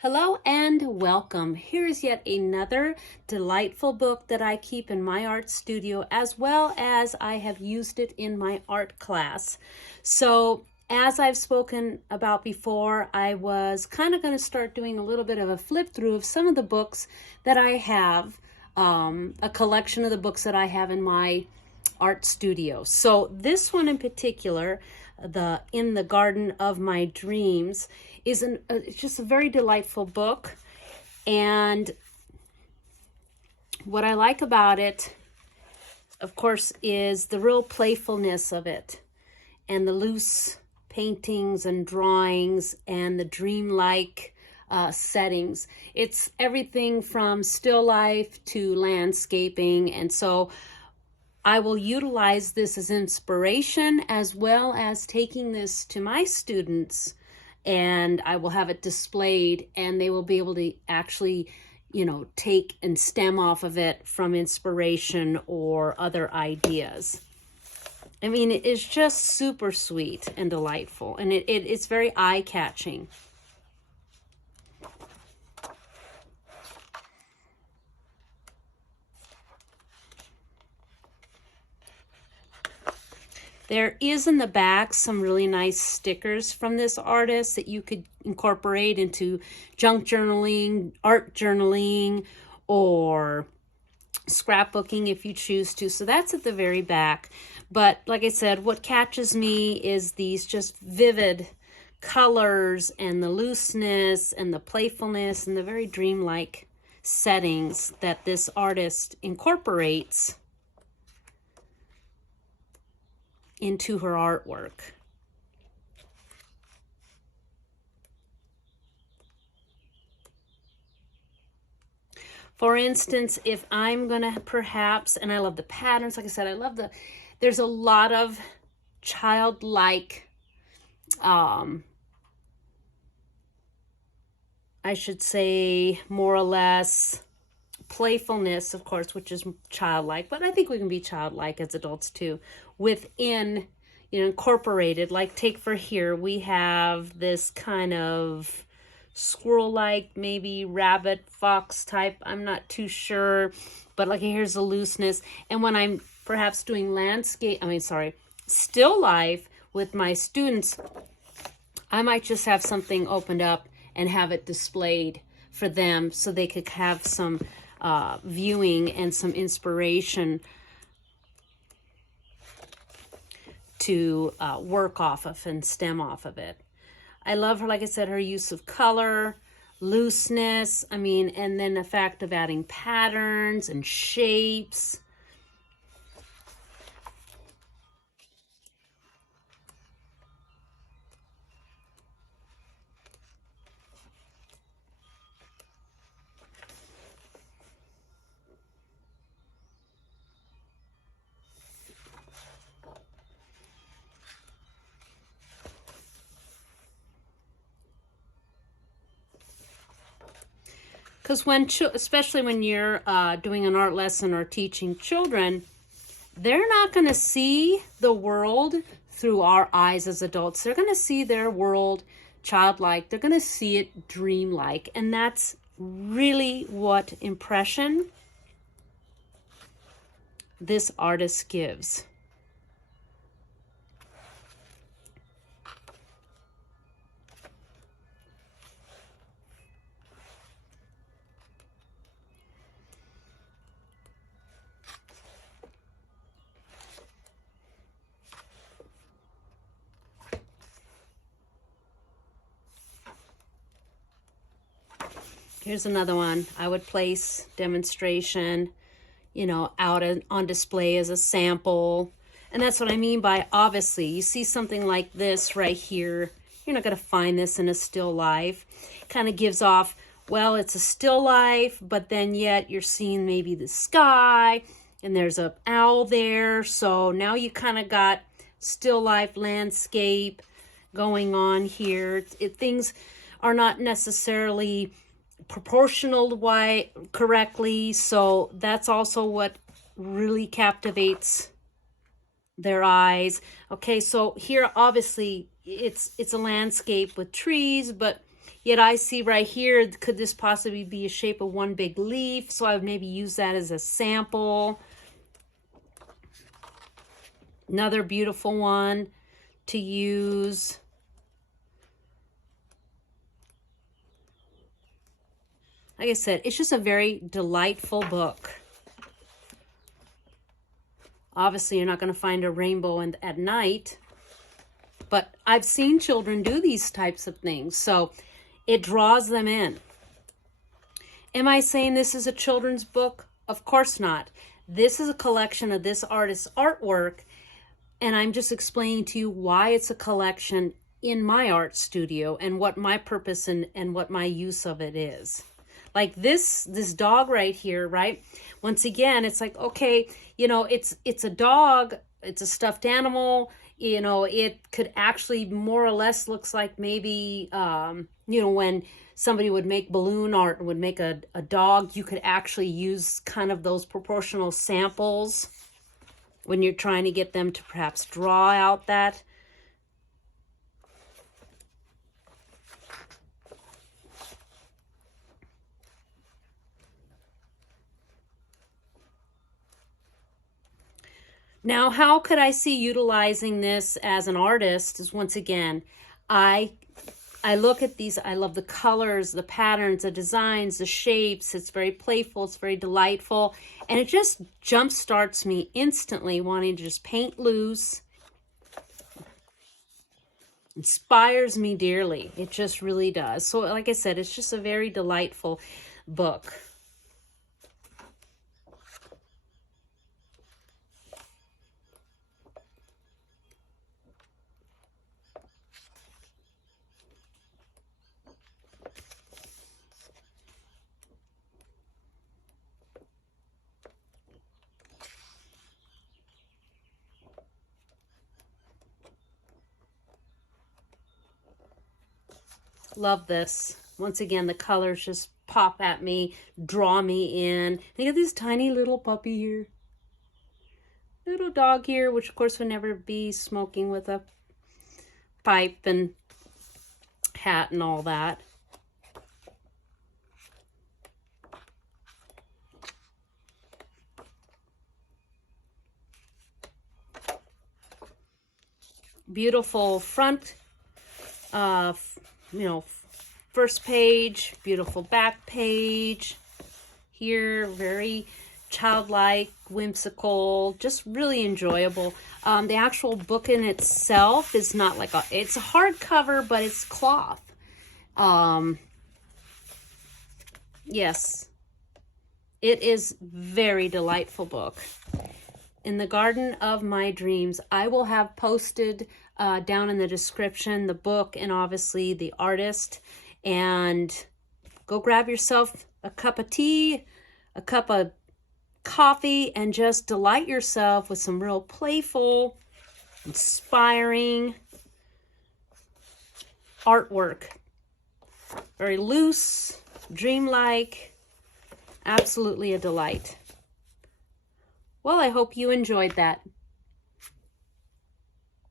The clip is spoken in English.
Hello and welcome. Here is yet another delightful book that I keep in my art studio, as well as I have used it in my art class. So as I've spoken about before, I was kind of going to start doing a little bit of a flip through of some of the books that I have, a collection of the books that I have in my art studio. So this one in particular, the In the Garden of My Dreams, is it's just a very delightful book. And what I like about it, of course, is the real playfulness of it and the loose paintings and drawings and the dreamlike settings. It's everything from still life to landscaping, and so I will utilize this as inspiration, as well as taking this to my students, and I will have it displayed, and they will be able to actually, take and stem off of it from inspiration or other ideas. I mean, it is just super sweet and delightful, and it's very eye-catching. There is in the back some really nice stickers from this artist that you could incorporate into junk journaling, art journaling, or scrapbooking if you choose to. So that's at the very back. But like I said, what catches me is these just vivid colors and the looseness and the playfulness and the very dreamlike settings that this artist incorporates into her artwork. For instance, if I'm gonna perhaps, and I love the patterns, like I said, there's a lot of childlike, I should say more or less playfulness, of course, which is childlike, but I think we can be childlike as adults too, within, incorporated. Like, take for here, we have this kind of squirrel-like, maybe rabbit, fox type, I'm not too sure, but like here's the looseness. And when I'm perhaps doing still life with my students, I might just have something opened up and have it displayed for them so they could have some viewing and some inspiration to work off of and stem off of it. I love her, like I said, her use of color, looseness, and then the fact of adding patterns and shapes. Because especially when you're doing an art lesson or teaching children, they're not going to see the world through our eyes as adults. They're going to see their world childlike. They're going to see it dreamlike. And that's really what impression this artist gives. Here's another one. I would place demonstration, out on display as a sample. And that's what I mean by, obviously, you see something like this right here, you're not going to find this in a still life. It kind of gives off, well, it's a still life, but then yet you're seeing maybe the sky, and there's an owl there. So now you kind of got still life landscape going on here. Things are not necessarily proportional correctly, so that's also what really captivates their eyes. Okay, so here obviously it's a landscape with trees, but Yet I see right here, could this possibly be a shape of one big leaf? So I would maybe use that as a sample. Another beautiful one to use. Like I said, it's just a very delightful book. Obviously, you're not going to find a rainbow at night, but I've seen children do these types of things, so it draws them in. Am I saying this is a children's book? Of course not. This is a collection of this artist's artwork, and I'm just explaining to you why it's a collection in my art studio and what my purpose and what my use of it is. Like this dog right here, right? Once again, it's like, okay, you know, it's a dog, it's a stuffed animal, you know, it could actually more or less looks like maybe, you know, when somebody would make balloon art and would make a dog, you could actually use kind of those proportional samples when you're trying to get them to perhaps draw out that. Now, how could I see utilizing this as an artist is, once again, I look at these, I love the colors, the patterns, the designs, the shapes. It's very playful, it's very delightful, and it just jump starts me instantly wanting to just paint loose. Inspires me dearly. It just really does. So like I said, it's just a very delightful book. Love this. Once again, the colors just pop at me, draw me in. Look at this tiny little puppy here. Little dog here, which of course would never be smoking with a pipe and hat and all that. Beautiful front, you know, first page, beautiful back page. Here, very childlike, whimsical, just really enjoyable. The actual book in itself is not like it's a hardcover, but it's cloth. Yes, it is very delightful book. In the Garden of My Dreams, I will have posted down in the description the book and obviously the artist. And go grab yourself a cup of tea, a cup of coffee, and just delight yourself with some real playful, inspiring artwork. Very loose, dreamlike, absolutely a delight. Well, I hope you enjoyed that.